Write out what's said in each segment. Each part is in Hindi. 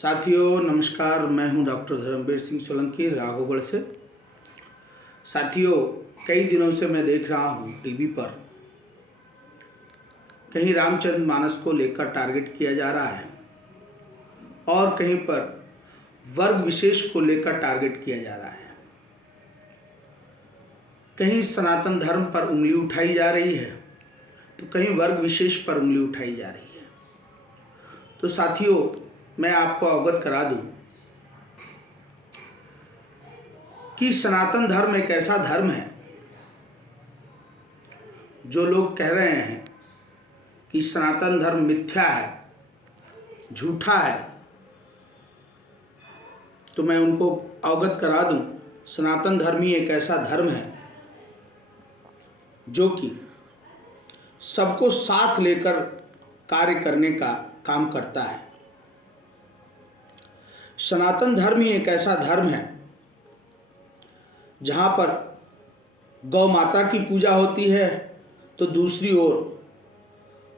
साथियों नमस्कार, मैं हूं डॉक्टर धर्मवीर सिंह सोलंकी राघवगढ़ से। साथियों, कई दिनों से मैं देख रहा हूं टीवी पर कहीं रामचंद्र मानस को लेकर टारगेट किया जा रहा है और कहीं पर वर्ग विशेष को लेकर टारगेट किया जा रहा है। कहीं सनातन धर्म पर उंगली उठाई जा रही है तो कहीं वर्ग विशेष पर उंगली उठाई जा रही है। तो साथियों, मैं आपको अवगत करा दूं कि सनातन धर्म एक ऐसा धर्म है जो लोग कह रहे हैं कि सनातन धर्म मिथ्या है, झूठा है, तो मैं उनको अवगत करा दूं, सनातन धर्म ही एक ऐसा धर्म है जो कि सबको साथ लेकर कार्य करने का काम करता है। सनातन धर्म ही एक ऐसा धर्म है जहाँ पर गौ माता की पूजा होती है तो दूसरी ओर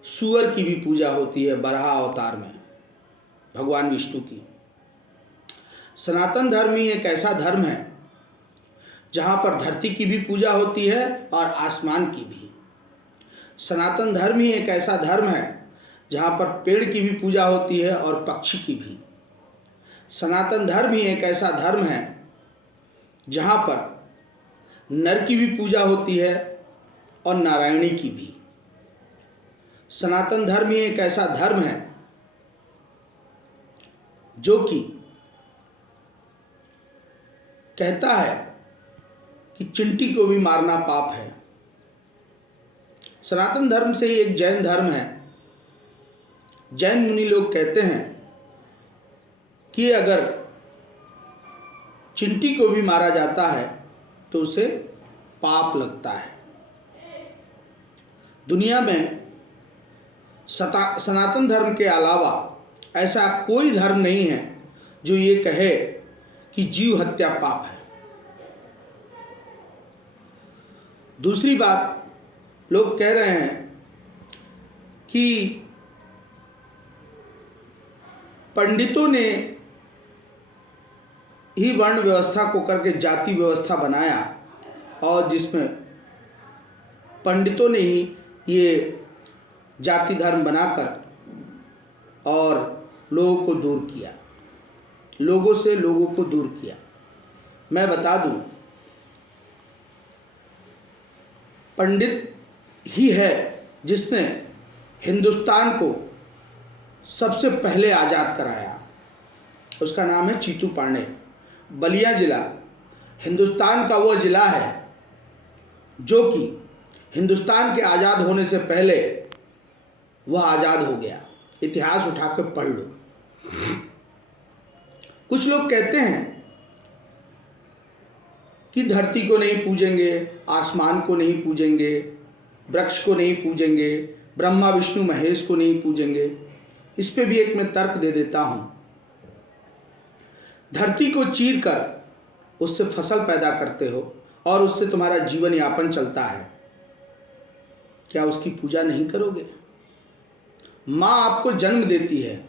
सूअर की भी पूजा होती है बराह अवतार में, भगवान विष्णु की। सनातन धर्म ही एक ऐसा धर्म है जहाँ पर धरती की भी पूजा होती है और आसमान की भी। सनातन धर्म ही एक ऐसा धर्म है जहाँ पर पेड़ की भी पूजा होती है और पक्षी की भी। सनातन धर्म ही एक ऐसा धर्म है जहाँ पर नर की भी पूजा होती है और नारायणी की भी। सनातन धर्म ही एक ऐसा धर्म है जो कि कहता है कि चिंटी को भी मारना पाप है। सनातन धर्म से ही एक जैन धर्म है। जैन मुनि लोग कहते हैं कि अगर चिंटी को भी मारा जाता है तो उसे पाप लगता है। दुनिया में सनातन धर्म के अलावा ऐसा कोई धर्म नहीं है जो ये कहे कि जीव हत्या पाप है। दूसरी बात, लोग कह रहे हैं कि पंडितों ने ही वर्ण व्यवस्था को करके जाति व्यवस्था बनाया और जिसमें पंडितों ने ही ये जाति धर्म बनाकर और लोगों को दूर किया, लोगों से लोगों को दूर किया। मैं बता दूं, पंडित ही है जिसने हिंदुस्तान को सबसे पहले आज़ाद कराया। उसका नाम है चीतू पांडे। बलिया जिला हिंदुस्तान का वह जिला है जो कि हिंदुस्तान के आज़ाद होने से पहले वह आज़ाद हो गया। इतिहास उठा के पढ़ लो। कुछ लोग कहते हैं कि धरती को नहीं पूजेंगे, आसमान को नहीं पूजेंगे, वृक्ष को नहीं पूजेंगे, ब्रह्मा विष्णु महेश को नहीं पूजेंगे। इस पे भी एक मैं तर्क दे देता हूँ। धरती को चीर कर उससे फसल पैदा करते हो और उससे तुम्हारा जीवन यापन चलता है, क्या उसकी पूजा नहीं करोगे? माँ आपको जन्म देती है,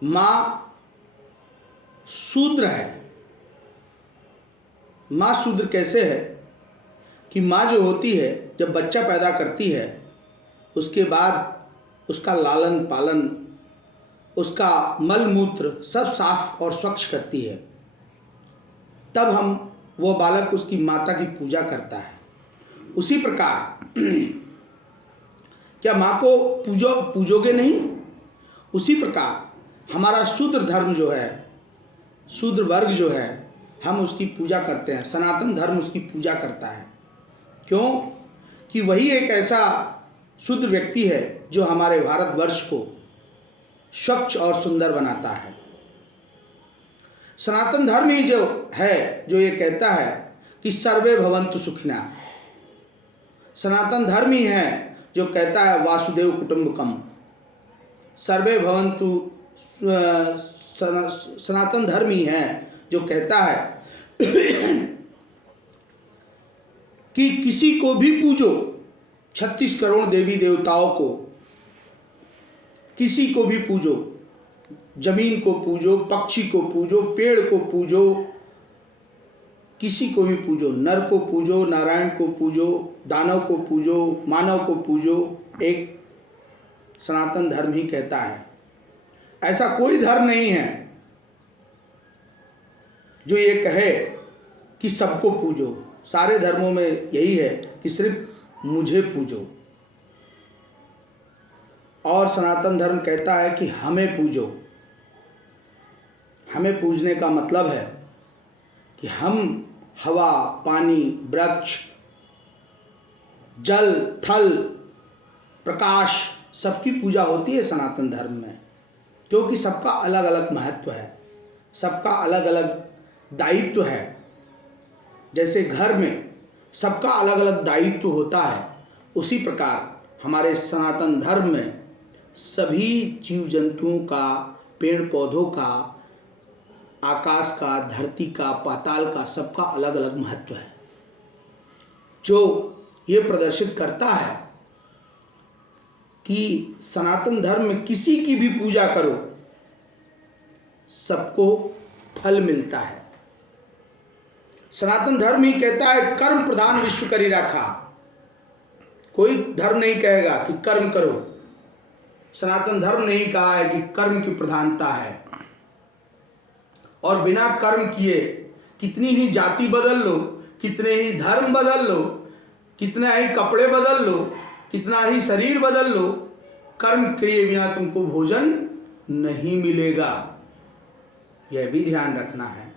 माँ शूद्र है। माँ शूद्र कैसे है कि माँ जो होती है जब बच्चा पैदा करती है उसके बाद उसका लालन पालन, उसका मल मूत्र सब साफ और स्वच्छ करती है, तब वह बालक उसकी माता की पूजा करता है। उसी प्रकार क्या माँ को पूजोगे नहीं? उसी प्रकार हमारा शूद्र धर्म जो है, शूद्र वर्ग जो है, हम उसकी पूजा करते हैं। सनातन धर्म उसकी पूजा करता है। क्यों? कि वही एक ऐसा शूद्र व्यक्ति है जो हमारे भारतवर्ष को स्वच्छ और सुंदर बनाता है। सनातन धर्म ही जो है जो ये कहता है कि सर्वे भवन्तु सुखिनः। सनातन धर्म ही है जो कहता है वासुदेव कुटुंबकम। सर्वे भवन्तु, सनातन धर्म ही है जो कहता है कि किसी को भी पूजो, 36 करोड़ देवी देवताओं को, किसी को भी पूजो, जमीन को पूजो, पक्षी को पूजो, पेड़ को पूजो, किसी को भी पूजो, नर को पूजो, नारायण को पूजो, दानव को पूजो, मानव को पूजो, एक सनातन धर्म ही कहता है। ऐसा कोई धर्म नहीं है जो ये कहे कि सबको पूजो। सारे धर्मों में यही है कि सिर्फ मुझे पूजो, और सनातन धर्म कहता है कि हमें पूजो। हमें पूजने का मतलब है कि हम हवा, पानी, वृक्ष, जल, थल, प्रकाश, सबकी पूजा होती है सनातन धर्म में, क्योंकि सबका अलग अलग महत्व है, सबका अलग अलग दायित्व है। जैसे घर में सबका अलग अलग दायित्व होता है, उसी प्रकार हमारे सनातन धर्म में सभी जीव जंतुओं का, पेड़ पौधों का, आकाश का, धरती का, पाताल का, सबका अलग अलग महत्व है, जो ये प्रदर्शित करता है कि सनातन धर्म में किसी की भी पूजा करो, सबको फल मिलता है। सनातन धर्म ही कहता है कर्म प्रधान विश्व करी रखा। कोई धर्म नहीं कहेगा कि कर्म करो। सनातन धर्म ने ही कहा है कि कर्म की प्रधानता है, और बिना कर्म किए कितनी ही जाति बदल लो, कितने ही धर्म बदल लो, कितना ही कपड़े बदल लो, कितना ही शरीर बदल लो, कर्म किए बिना तुमको भोजन नहीं मिलेगा। यह भी ध्यान रखना है।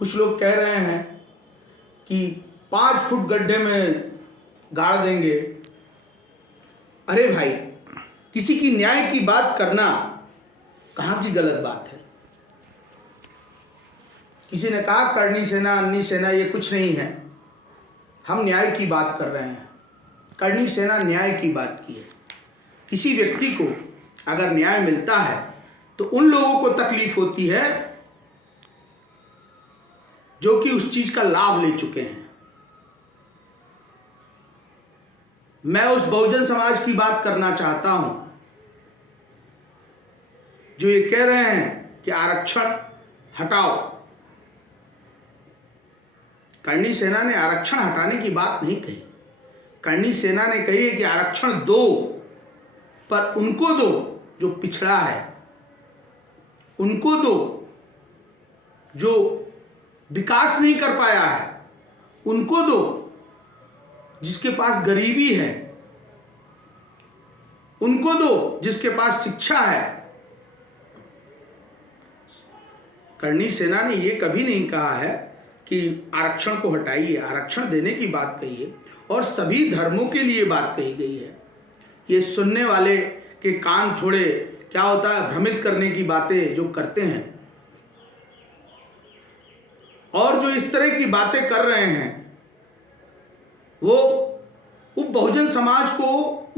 कुछ लोग कह रहे हैं कि 5 फुट गड्ढे में गाड़ देंगे। अरे भाई, किसी की न्याय की बात करना कहाँ की गलत बात है? किसी ने कहा करनी सेना अन्नी सेना, ये कुछ नहीं है। हम न्याय की बात कर रहे हैं। करनी सेना न्याय की बात की है। किसी व्यक्ति को अगर न्याय मिलता है तो उन लोगों को तकलीफ होती है जो कि उस चीज का लाभ ले चुके हैं। मैं उस बहुजन समाज की बात करना चाहता हूं जो ये कह रहे हैं कि आरक्षण हटाओ। करनी सेना ने आरक्षण हटाने की बात नहीं कही। करनी सेना ने कही है कि आरक्षण दो, पर उनको दो जो पिछड़ा है, उनको दो जो विकास नहीं कर पाया है, उनको दो जिसके पास गरीबी है, उनको दो जिसके पास शिक्षा है। करनी सेना ने यह कभी नहीं कहा है कि आरक्षण को हटाइए। आरक्षण देने की बात कही है और सभी धर्मों के लिए बात कही गई है। ये सुनने वाले के कान थोड़े क्या होता है, भ्रमित करने की बातें जो करते हैं, और जो इस तरह की बातें कर रहे हैं, वो बहुजन समाज को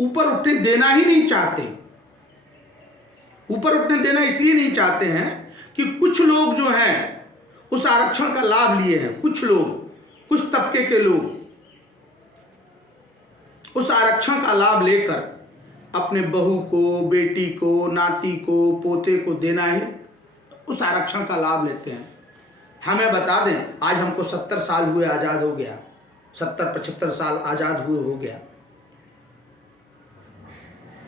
ऊपर उठने देना ही नहीं चाहते। ऊपर उठने देना इसलिए नहीं चाहते हैं कि कुछ लोग जो हैं उस आरक्षण का लाभ लिए हैं। कुछ लोग, कुछ तबके के लोग उस आरक्षण का लाभ लेकर अपने बहू को, बेटी को, नाती को, पोते को देना ही उस आरक्षण का लाभ लेते हैं। हमें बता दें, आज हमको 70 साल हुए आज़ाद हो गया, 70-75 साल आज़ाद हुए हो गया।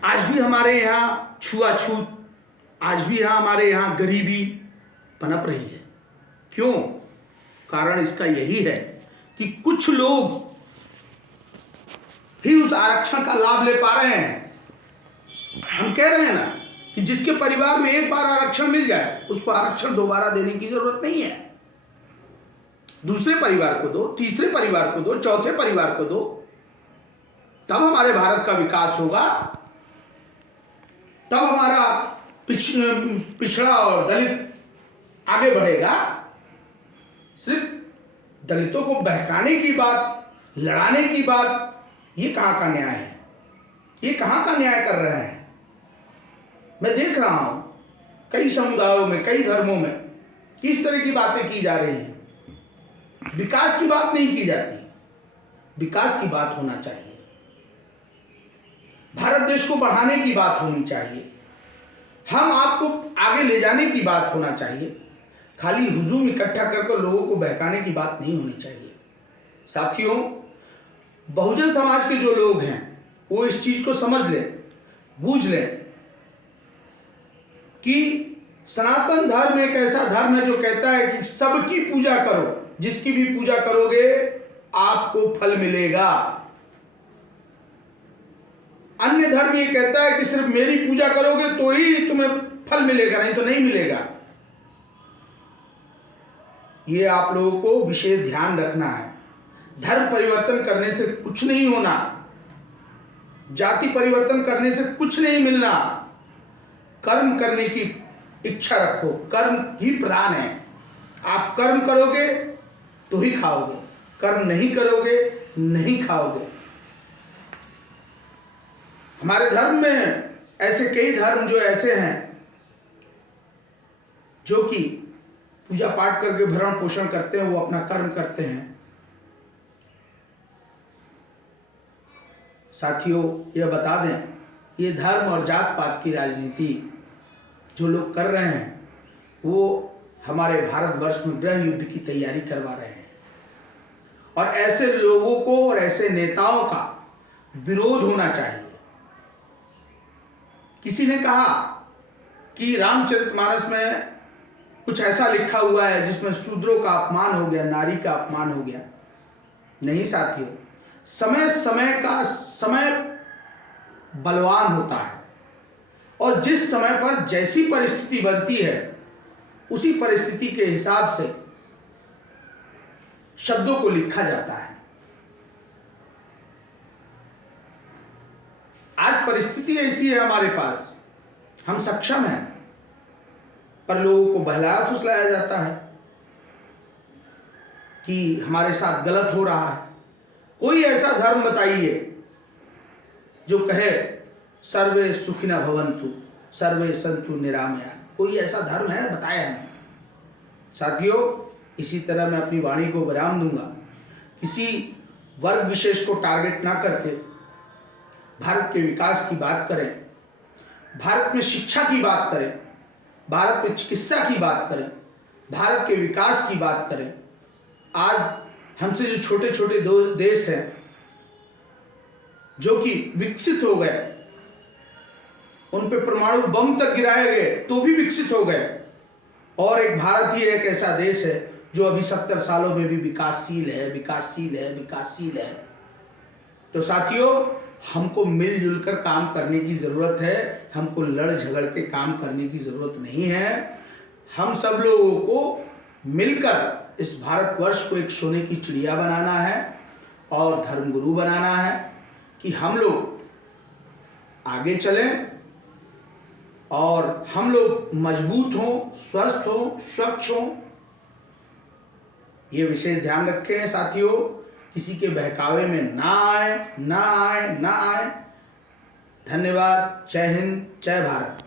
आज भी हमारे यहाँ छुआछूत, आज भी हमारे यहाँ गरीबी पनप रही है। क्यों? कारण इसका यही है कि कुछ लोग ही उस आरक्षण का लाभ ले पा रहे हैं। हम कह रहे हैं ना कि जिसके परिवार में एक बार आरक्षण मिल जाए उसको आरक्षण दोबारा देने की जरूरत नहीं है। दूसरे परिवार को दो, तीसरे परिवार को दो, चौथे परिवार को दो, तब हमारे भारत का विकास होगा, तब हमारा पिछड़ा और दलित आगे बढ़ेगा। सिर्फ दलितों को बहकाने की बात, लड़ाने की बात, ये कहाँ का न्याय है? ये कहाँ का न्याय कर रहे हैं? मैं देख रहा हूं कई समुदायों में, कई धर्मों में इस तरह की बातें की जा रही हैं। विकास की बात नहीं की जाती। विकास की बात होना चाहिए, भारत देश को बढ़ाने की बात होनी चाहिए। हम आपको आगे ले जाने की बात होना चाहिए, खाली हुजूम इकट्ठा कर लोगों को बहकाने की बात नहीं होनी चाहिए। साथियों, बहुजन समाज के जो लोग हैं वो इस चीज को समझ लें, बूझ लें कि सनातन धर्म एक ऐसा धर्म है जो कहता है कि सबकी पूजा करो, जिसकी भी पूजा करोगे आपको फल मिलेगा। अन्य धर्म ये कहता है कि सिर्फ मेरी पूजा करोगे तो ही तुम्हें फल मिलेगा, नहीं तो नहीं मिलेगा। ये आप लोगों को विशेष ध्यान रखना है। धर्म परिवर्तन करने से कुछ नहीं होना, जाति परिवर्तन करने से कुछ नहीं मिलना। कर्म करने की इच्छा रखो, कर्म ही प्रधान है। आप कर्म करोगे तो ही खाओगे, कर्म नहीं करोगे नहीं खाओगे। हमारे धर्म में ऐसे कई धर्म जो ऐसे हैं जो कि पूजा पाठ करके भरण पोषण करते हैं, वो अपना कर्म करते हैं। साथियों, यह बता दें, ये धर्म और जात पात की राजनीति जो लोग कर रहे हैं वो हमारे भारतवर्ष में गृह युद्ध की तैयारी करवा रहे हैं। और ऐसे लोगों को और ऐसे नेताओं का विरोध होना चाहिए। किसी ने कहा कि रामचरितमानस में कुछ ऐसा लिखा हुआ है जिसमें शूद्रों का अपमान हो गया, नारी का अपमान हो गया। नहीं साथियों, समय बलवान होता है और जिस समय पर जैसी परिस्थिति बनती है उसी परिस्थिति के हिसाब से शब्दों को लिखा जाता है। आज परिस्थिति ऐसी है हमारे पास, हम सक्षम हैं, पर लोगों को बहलाया फुसलाया जाता है कि हमारे साथ गलत हो रहा है। कोई ऐसा धर्म बताइए जो कहे सर्वे सुखिनः भवन्तु सर्वे सन्तु निरामया। कोई ऐसा धर्म है? बताया हमें। साथियों, इसी तरह मैं अपनी वाणी को विराम दूंगा। किसी वर्ग विशेष को टारगेट ना करके भारत के विकास की बात करें, भारत में शिक्षा की बात करें, भारत में चिकित्सा की बात करें, भारत के विकास की बात करें। आज हमसे जो छोटे छोटे दो देश हैं जो कि विकसित हो गए, उन पे परमाणु बम तक गिराए गए तो भी विकसित हो गए, और एक भारत ही एक ऐसा देश है जो अभी 70 सालों में भी विकासशील है। तो साथियों, हमको मिलजुल कर काम करने की जरूरत है, हमको लड़ झगड़ के काम करने की जरूरत नहीं है। हम सब लोगों को मिलकर इस भारतवर्ष को एक सोने की चिड़िया बनाना है और धर्मगुरु बनाना है कि हम लोग आगे चलें और हम लोग मजबूत हों, स्वस्थ हों, स्वच्छ हों। ये विशेष ध्यान रखें साथियों, किसी के बहकावे में ना आए। धन्यवाद। जय हिंद, जय भारत।